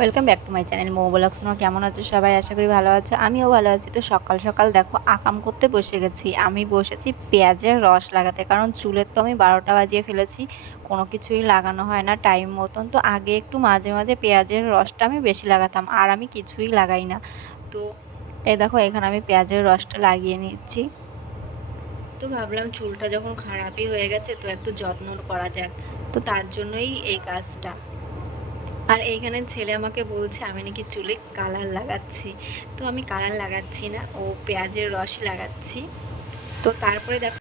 Welcome back to my channel Mou blogs. তোমরা কেমন আছো সবাই? আশা করি ভালো আছো, আমিও ভালো আছি। তো সকাল সকাল দেখো আকাম করতে বসে গেছি। আমি বসেছি পেঁয়াজের রস লাগাতে, কারণ চুলের তো আমি 12টা বাজিয়ে ফেলেছি, কোনো কিছুই লাগানো হয় না টাইম মতন। তো আগে একটু মাঝে মাঝে পেঁয়াজের রসটা আমি বেশি লাগাতাম, আর আমি কিছুই লাগাই না। তো এই দেখো এখানে আমি পেঁয়াজের রসটা লাগিয়ে নিচ্ছি। তো ভাবলাম চুলটা যখন খারাপই হয়ে গেছে তো একটু যত্ন করা যাক, তো তার জন্যই এই কাজটা। আর এইখানে ছেলে আমাকে বলছে আমি নাকি চুলে কালার লাগাচ্ছি। তো আমি কালার লাগাচ্ছি না, ও পেঁয়াজের রসই লাগাচ্ছি। তো তারপরে দেখো,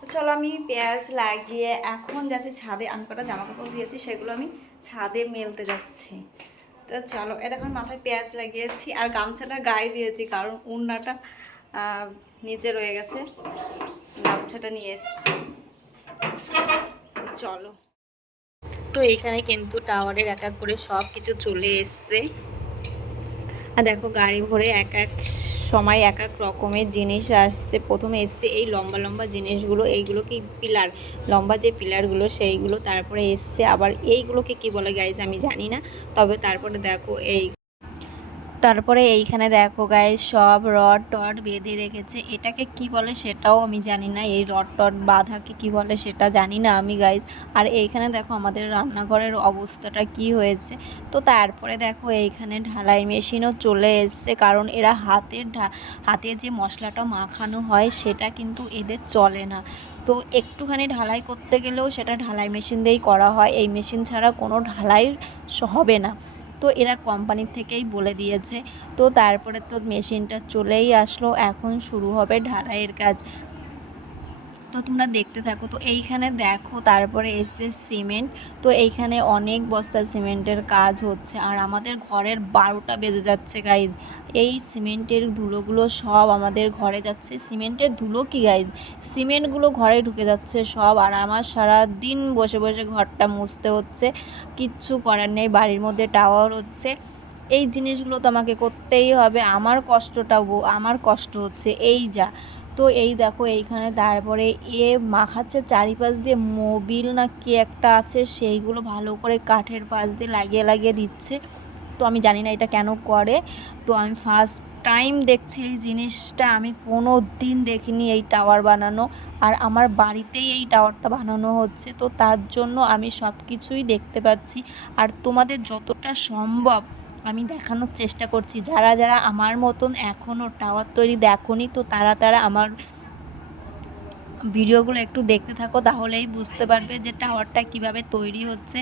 তো চলো আমি পেঁয়াজ লাগিয়ে এখন যাচ্ছি ছাদে। আমি কটা জামা কাপড় দিয়েছি সেগুলো আমি ছাদে মেলতে যাচ্ছি। তো চলো, দেখো মাথায় পেঁয়াজ লাগিয়েছি আর গামছাটা গায়ে দিয়েছি, কারণ উন্নাটা নিচে রয়ে গেছে, গামছাটা নিয়ে এসছি। চলো, তো এখানে কিন্তু টাওয়ারের এক এক করে সব কিছু চলে এসছে। আর দেখো গাড়ি ভরে এক এক সময় এক এক রকমের জিনিস আসছে। প্রথমে এসছে এই লম্বা লম্বা জিনিসগুলো, এইগুলো কি পিলার, লম্বা যে পিলারগুলো সেইগুলো। তারপরে এসছে আবার এইগুলোকে কি বলে গাইজ আমি জানি না, তবে তারপরে দেখো তারপরে এইখানে দেখো গাইজ সব রড টড বেঁধে রেখেছে। এটাকে কি বলে সেটাও আমি জানি না, এই রড টড বাঁধাকে কি বলে সেটা জানি না আমি গাইজ। আর এইখানে দেখো আমাদের রান্নাঘরের অবস্থাটা কি হয়েছে। তো তারপরে দেখো এইখানে ঢালাই মেশিনও চলে এসছে, কারণ এরা হাতে যে মশলাটা মাখানো হয় সেটা কিন্তু এদের চলে না। তো একটুখানি ঢালাই করতে গেলেও সেটা ঢালাই মেশিন দিয়েই করা হয়, এই মেশিন ছাড়া কোনো ঢালাই হবে না। তো এরা কোম্পানির থেকেই বলে দিয়েছে। তো তারপরে তো মেশিনটা চলেই আসলো, এখন শুরু হবে ঢালাইয়ের কাজ। তো তোমরা দেখতে থাকো। তো এইখানে দেখো তারপরে এসে সিমেন্ট। তো এইখানে অনেক বস্তা সিমেন্টের কাজ হচ্ছে, আর আমাদের ঘরের 12টা বেজে যাচ্ছে গাইজ। এই সিমেন্টের ধুলোগুলো সব আমাদের ঘরে যাচ্ছে। সিমেন্টের ধুলো কি গাইজ, সিমেন্টগুলো ঘরে ঢুকে যাচ্ছে সব, আর আমার সারা দিন বসে বসে ঘরটা মুছতে হচ্ছে। কিচ্ছু করার নেই, বাড়ির মধ্যে টাওয়ার হচ্ছে, এই জিনিসগুলো তো আমাকে করতেই হবে। আমার কষ্ট হচ্ছে এই যা। তো এই দেখো এইখানে তারপরে মাখাচ্ছে চারিপাশ দিয়ে মোবিল না কি একটা আছে, সেইগুলো ভালো করে কাঠের পাশ দিয়ে লাগিয়ে লাগিয়ে দিচ্ছে। তো আমি জানি না এটা কেন করে। তো আমি ফার্স্ট টাইম দেখছি এই জিনিসটা, আমি কোনো দিন দেখিনি এই টাওয়ার বানানো। আর আমার বাড়িতেই এই টাওয়ারটা বানানো হচ্ছে, তো তার জন্য আমি সব কিছুই দেখতে পাচ্ছি। আর তোমাদের যতটা সম্ভব আমি দেখানোর চেষ্টা করছি। যারা যারা আমার মতন এখনও টাওয়ার তৈরি দেখোনি, তো তারা আমার ভিডিওগুলো একটু দেখতে থাকো, তাহলেই বুঝতে পারবে যে টাওয়ারটা কিভাবে তৈরি হচ্ছে।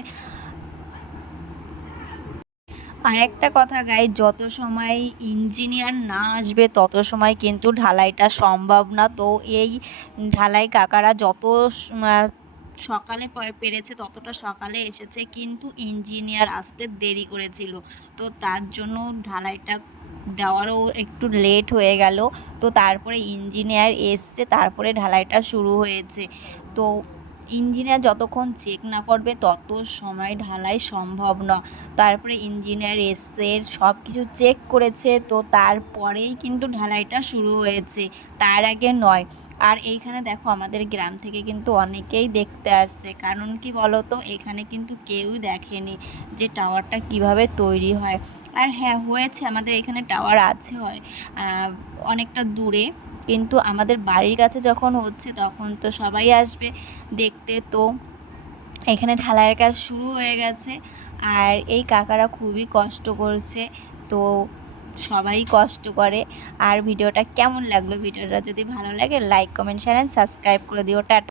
আর একটা কথা গাইজ, যত সময় ইঞ্জিনিয়ার না আসবে তত সময় কিন্তু ঢালাইটা সম্ভব না। তো এই ঢালাই কাকারা যত সকালে পেরেছে ততটা সকালে এসেছে, কিন্তু ইঞ্জিনিয়ার আসতে দেরি করেছিল। তো তার জন্য ঢালাইটা দেওয়ারও একটু লেট হয়ে গেল। তো তারপরে ইঞ্জিনিয়ার এসছে, তারপরে ঢালাইটা শুরু হয়েছে। তো ইঞ্জিনিয়ার যতক্ষণ চেক না করবে তত সময় ঢালাই সম্ভব না। তারপরে ইঞ্জিনিয়ার এসে সব কিছু চেক করেছে, তো তারপরেই কিন্তু ঢালাইটা শুরু হয়েছে, তার আগে নয়। আর এইখানে দেখো আমাদের গ্রাম থেকে কিন্তু অনেকেই দেখতে আসছে, কারণ কি বলো তো, এখানে কিন্তু কেউই দেখেনি যে টাওয়ারটা কিভাবে তৈরি হয়। আর হ্যাঁ হয়েছে, আমাদের এখানে টাওয়ার আছে হয় অনেকটা দূরে, কিন্তু আমাদের বাড়ির কাছে যখন হচ্ছে তখন তো সবাই আসবে দেখতে। তো এখানে ঢালাইয়ের কাজ শুরু হয়ে গেছে, আর এই কাকারা খুবই কষ্ট করছে। তো সবাই কষ্ট করে। আর ভিডিওটা কেমন লাগলো, ভিডিওটা যদি ভালো লাগে like comment share and subscribe করে দিও। টাটা।